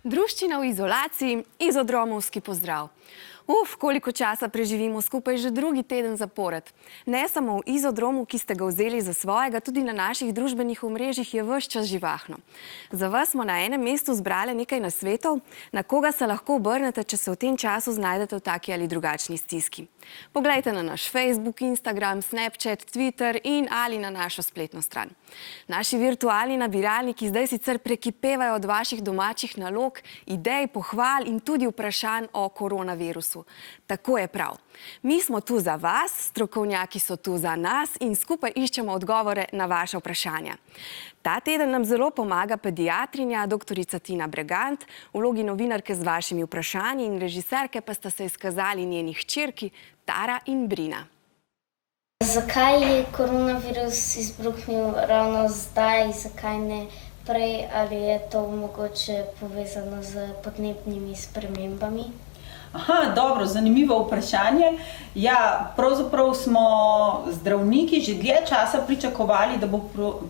Druščina v izolaciji, izodromovski pozdrav. Koliko časa preživimo skupaj že drugi teden zapored. Ne samo v izodromu, ki ste ga vzeli za svojega, tudi na naših družbenih omrežjih je ves čas živahno. Za vas smo na enem mestu zbrali nekaj nasvetov, na koga se lahko obrnete, če se v tem času znajdete v taki ali drugačni stiski. Poglejte na naš Facebook, Instagram, Snapchat, Twitter in ali na našo spletno stran. Naši virtualni nabiralniki zdaj sicer prekipevajo od vaših domačih nalog, idej, pohval in tudi vprašanj o koronavirusu. Tako je prav. Mi smo tu za vas, strokovnjaki so tu za nas in skupaj iščemo odgovore na vaše vprašanja. Ta teden nam zelo pomaga pediatrinja, doktorica Tina Bregant, v vlogi novinarke z vašimi vprašanji in režiserke pa sta se izkazali njeni hčerki Tara in Brina. Zakaj je koronavirus izbruhnil ravno zdaj, zakaj ne prej, ali je to mogoče povezano z podnebnimi spremembami? Aha, dobro, zanimivo vprašanje. Ja, pravzaprav smo zdravniki že dlje časa pričakovali, da bo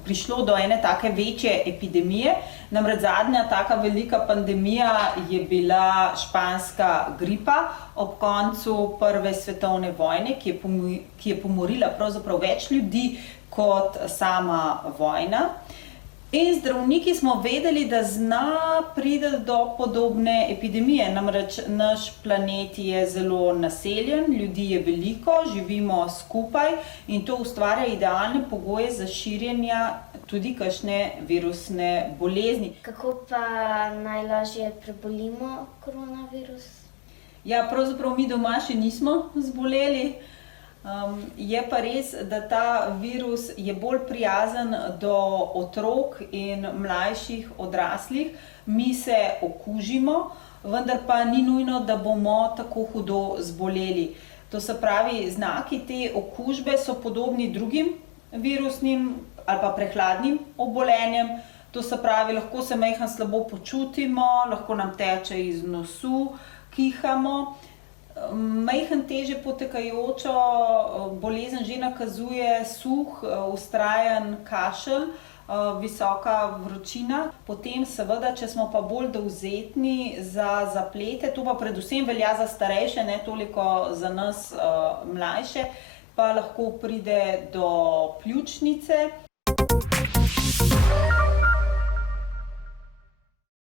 prišlo do ene take večje epidemije. Namreč zadnja taka velika pandemija je bila španska gripa ob koncu Prve svetovne vojne, ki je pomorila pravzaprav več ljudi kot sama vojna. In zdravniki smo vedeli, da zna priti do podobne epidemije. Namreč naš planet je zelo naseljen, ljudi je veliko, živimo skupaj in to ustvarja idealne pogoje za širjenje tudi kakšne virusne bolezni. Kako pa najlažje prebolimo koronavirus? Ja, pravzaprav mi doma še nismo zboleli. Je pa res, da ta virus je bolj prijazen do otrok in mlajših odraslih. Mi se okužimo, vendar pa ni nujno, da bomo tako hudo zboleli. To se pravi, znaki te okužbe so podobni drugim virusnim ali pa prehladnim obolenjem. To se pravi, lahko se majhno slabo počutimo, lahko nam teče iz nosu, kihamo. Majhen teže potekajočo bolezen že nakazuje suh, vztrajen kašelj, visoka vročina. Potem seveda, če smo pa bolj dovzetni za zaplete, to pa predvsem velja za starejše, ne toliko za nas mlajše, pa lahko pride do pljučnice.